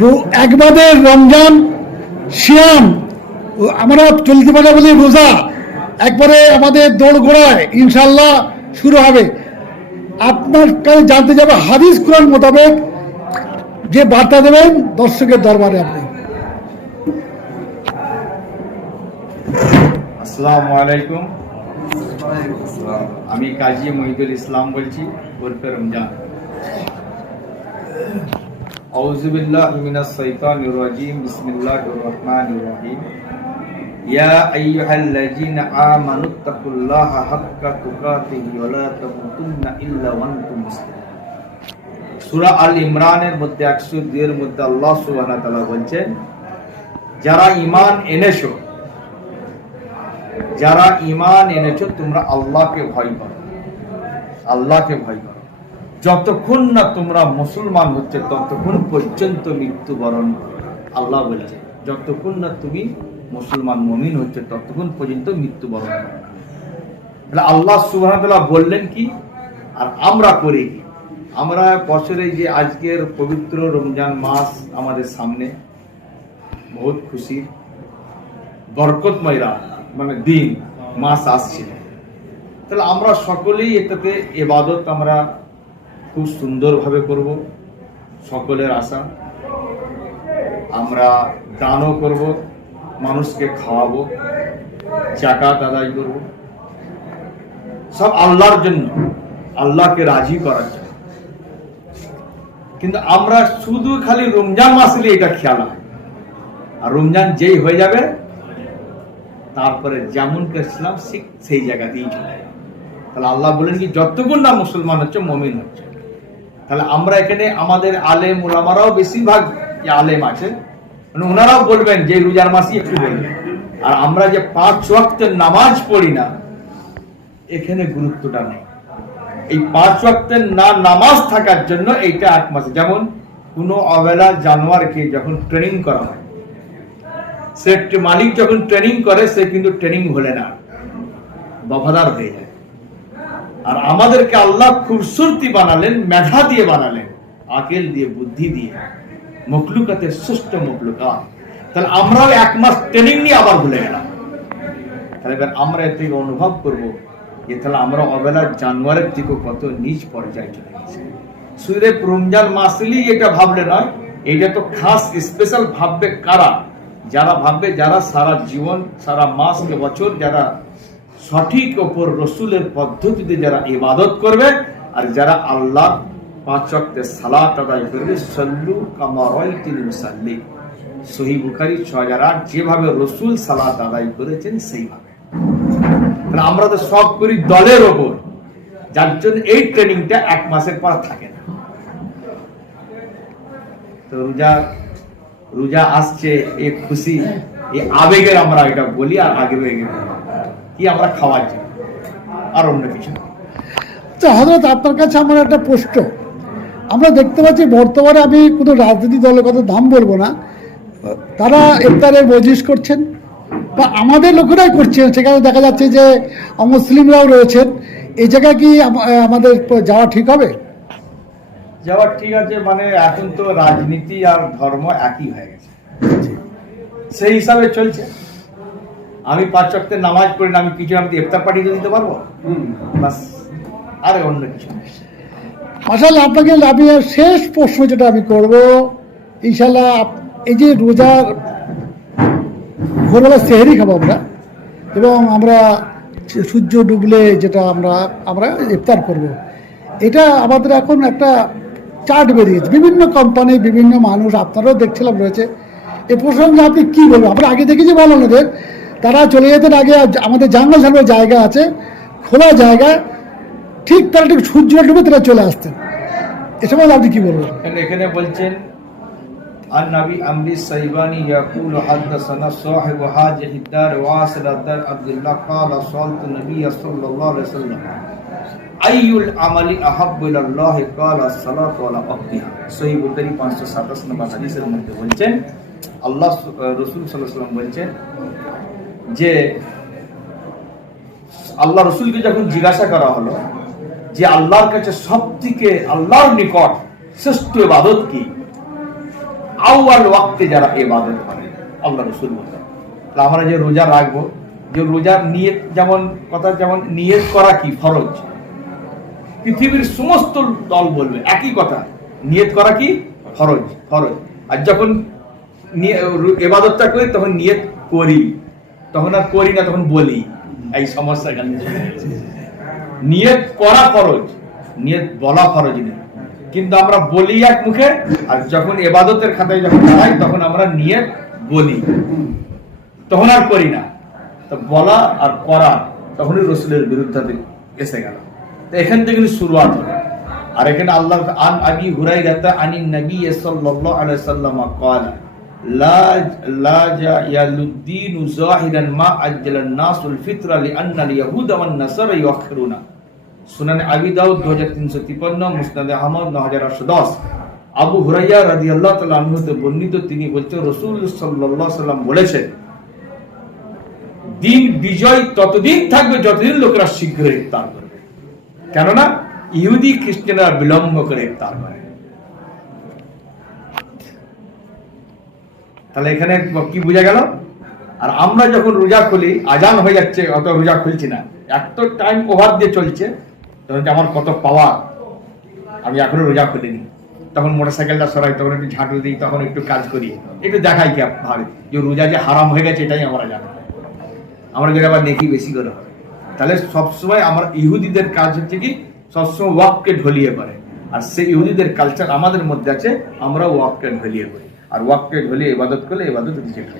Rho- একবারে Ramzan Siam আমরা চলতে পারে বলি রোজা। একবারে আমাদের দৌড় গোড়ায় ইনশাল্লাহ শুরু হবে। আপনার কাছে জানতে যাবে হাদিস কোরআন মোতাবেক যে বার্তা দেবেন দর্শকের দরবারে আপনি। আসসালামু আলাইকুম। আমি কাজী মহিদুল ইসলাম বলছি, ওরফে রমজান। আউযুবিল্লাহ মিনাশ শাইতানির রাজিম বিসমিল্লাহির রহমানির রহিম ইয়া আইয়ুহাল্লাযীনা আমানুত্তাকুল্লাহা হাক্কা তুকাতিহি ওয়া লা তামুতুন্না ইল্লা ওয়া আনতুম মুসলিমুন সূরা আল ইমরানের মধ্যে 102 এর মধ্যে আল্লাহ সুবহানাহু ওয়া বলছেন, যারা ঈমান এনেছো, যারা ইমান এনেছো, তোমরা আল্লাহকে ভয় করো আল্লাহকে ভয় করো যতক্ষণ না তোমরা মুসলমান হচ্ছে, ততক্ষণ পর্যন্ত মৃত্যুবরণ। আল্লাহ বলছে। যতক্ষণ না তুমি মুসলমান মমিন হচ্ছে, ততক্ষণ পর্যন্ত মৃত্যুবরণ আল্লাহ সুবাহ বললেন কি? আর আমরা করি কি? আমরা বছরে যে আজকের পবিত্র রমজান মাস আমাদের সামনে, বহুত খুশি বরকতময় রাত মানে দিন, মাস আসছে। তাহলে আমরা সকলেই এটাতে এবাদত আমরা খুব সুন্দরভাবে করব, সকলের আশা। আমরা দানও করব, মানুষকে খাওয়াবো, জাকাত আদায় করব। সব আল্লাহর জন্য, আল্লাহকে রাজি করার জন্য। কিন্তু আমরা শুধু খালি রমজান মাস এলে এটা খেয়াল হয়। আর রমজান যেই হয়ে যাবে, তারপরে যেমন করেছিলাম সেই জায়গাতেই চলে। তাহলে আল্লাহ বলেন কি যতক্ষণ না মুসলমান হচ্ছে, মমিন হচ্ছে। তাহলে আমরা এখানে আমাদের আলেম ওলামারাও বেশিরভাগ আলেম আছে। মানে ওনারাও বলবেন যে রোজার মাসি একটু বলবেন আর আমরা যে পাঁচ ওয়াক্তের নামাজ পড়ি না, এখানে গুরুত্বটা নেই। এই পাঁচ ওয়াক্তের না নামাজ থাকার জন্য এইটা এক মাসে। যেমন কোনো অবেলা জানোয়ারকে যখন ট্রেনিং করা হয়, সে মালিক যখন ট্রেনিং করে, সে কিন্তু ট্রেনিং হলে না, বফাদার হয়ে যায়। আর আমাদেরকে আল্লাহ খুবসুরতি বানালেন, মেধা দিয়ে বানালেন, আকেল দিয়ে, বুদ্ধি দিয়ে। মখলুকাতের সুস্থ মখলুকা তাহলে আমরাও এক মাস ট্রেনিং নিয়ে আবার ভুলে গেলাম। তাহলে এবার আমরা এর অনুভব করব যে তাহলে আমরা অবেলার জানুয়ারের দিকে কত নিচ পর্যায়ে চলে গেছে। এই রমজান মাসেই এটা ভাবলে নয়, এটা তো খাস স্পেশাল ভাববে কারা? যারা ভাববে যারা সারা জীবন, সারা মাস বছর যারা সঠিক ওপর রসুলের পদ্ধতিতে যারা ইবাদত করবে, আর যারা আল্লাহ পাঁচ ওয়াক্তের সালাত আদায় করবে, সল্লু কামারল তিনি মুসাল্লি। সহি বুখারি ছ হাজার আট, যেভাবে রসুল সালাত আদায় করেছেন, সেইভাবে। আমরা তো সব করি দলের ওপর। যার জন্য এই ট্রেনিংটা এক মাসের পর থাকে না। তো রোজা রোজা আসছে, এ খুশি এই আবেগের আমরা এটা বলি, আর আগে বেগে। কি আমরা জন্য? আর অন্য কিছু। তো হজরত আপনার কাছে আমার একটা প্রশ্ন। আমরা দেখতে পাচ্ছি বর্তমানে আমি কোনো রাজনীতি দলের কথা দাম বলব না। তারা ইফতারে মজলিস করছেন বা আমাদের লোকেরাই করছেন। সেখানে দেখা যাচ্ছে যে মুসলিমরাও রয়েছেন। এই জায়গায় কি আম- আমাদের যাওয়া ঠিক হবে? যাওয়ার ঠিক আছে মানে এখন তো রাজনীতি আর ধর্ম একই হয়ে গেছে। সেই হিসাবে চলছে। আমি পাঁচ ওয়াক্তের নামাজ পড়ি না আমি কিছু আমি ইফতার পাঠিয়ে দিতে পারব? বাস আরে অন্য কিছু আসলে আপনাকে আমি শেষ প্রশ্ন যেটা আমি করব ইনশাল্লাহ এই যে রোজার ভোরবেলা সেহেরি খাব আমরা এবং আমরা সূর্য ডুবলে যেটা আমরা আমরা ইফতার করব। এটা আমাদের এখন একটা চার্ট বেরিয়েছে। বিভিন্ন কোম্পানি বিভিন্ন মানুষ আপনারাও দেখছিলাম রয়েছে। এ প্রসঙ্গে আপনি কী বলবেন? আমরা আগে দেখেছি বলানোদের তারা চলে যেতেন আগে আমাদের জাঙ্গল ঝাঙ্গল জায়গা আছে খোলা জায়গা ঠিক তারা ঠিক সূর্য ডুবে তারা চলে আসতেন এ সম্বন্ধে আপনি কি বলবেন এখানে এখানে বলছেন عن نبي أمر السيباني يقول حدثنا صاحب حاجة الدار واصل الدار عبد الله قال سألت النبي صلى الله عليه وسلم أي العمل أحب إلى الله قال الصلاة على وقتها সহিহ বুখারী 527 নম্বর হাদিসের মধ্যে বলছেন আল্লাহ রাসূল সাল্লাল্লাহু আলাইহি ওয়াসাল্লাম বলছেন যে আল্লাহ রসুলকে যখন জিজ্ঞাসা করা হলো যে আল্লাহর কাছে সব থেকে আল্লাহর নিকট শ্রেষ্ঠ এবাদত কি? আউয়াল ওয়াক্তে যারা ইবাদত করে, আল্লাহ রসুল আমরা যে রোজা রাখব, যে রোজার নিয়ত যেমন কথা যেমন নিয়ত করা কি ফরজ? পৃথিবীর সমস্ত দল বলবে, একই কথা নিয়ত করা কি ফরজ? ফরজ। আর যখন নিয়ে- এবাদতটা করি, তখন নিয়ত করি। তখন আর করি না তখন বলি এই সমস্যা নিয়ত করা ফরজ নিয়ত বলা ফরজ নেই কিন্তু আমরা বলি এক মুখে আর যখন এবাদতের খাতায় যখন দাঁড়াই তখন আমরা নিয়ত বলি তখন আর করি না তো বলা আর করা তখনই রসুলের বিরুদ্ধে এসে গেল তো এখান থেকে কিন্তু শুরুয়াত হলো আর এখানে আল্লাহ আন আবি হুরাইরাতা আনি নবী সাল্লাল্লাহু আলাইহি সাল্লাম قال আবি দাউদ দু হাজার তিনশো তিপ্পান্ন মুসনাদ আহমদ ন হাজার আটশো দশ আবু হুরাইয়া রাজি আল্লাহ তালা আনহুতে বর্ণিত তিনি বলছেন রসুল সাল্লাহ সাল্লাম বলেছেন দিন বিজয় ততদিন থাকবে যতদিন লোকেরা শীঘ্র ইফতার করবে। কেননা, ইহুদি খ্রিস্টানরা বিলম্ব করে ইফতার করে। তাহলে এখানে কি বোঝা গেল? আর আমরা যখন রোজা খুলি, আজান হয়ে যাচ্ছে, অত রোজা খুলছি না। এত টাইম ওভার দিয়ে চলছে তখন আমার কত পাওয়ার আমি এখনও রোজা খুলিনি। তখন মোটরসাইকেলটা সরাই, তখন একটু ঝাঁটু দিই, তখন একটু কাজ করি। একটু দেখাই কি ভাবে। যে রোজা যে হারাম হয়ে গেছে, এটাই আমরা জানি। আমরা যেটা আবার নেকি বেশি করে হবে তাহলে সবসময় আমার ইহুদিদের কাজ হচ্ছে কি, সবসময় ওয়াককে ঢলিয়ে করে আর সেই ইহুদিদের কালচার আমাদের মধ্যে আছে আমরা ওয়াককে ঢলিয়ে করি আর ওয়াককে হলে ইবাদত করলে ইবাদত রিজেক্ট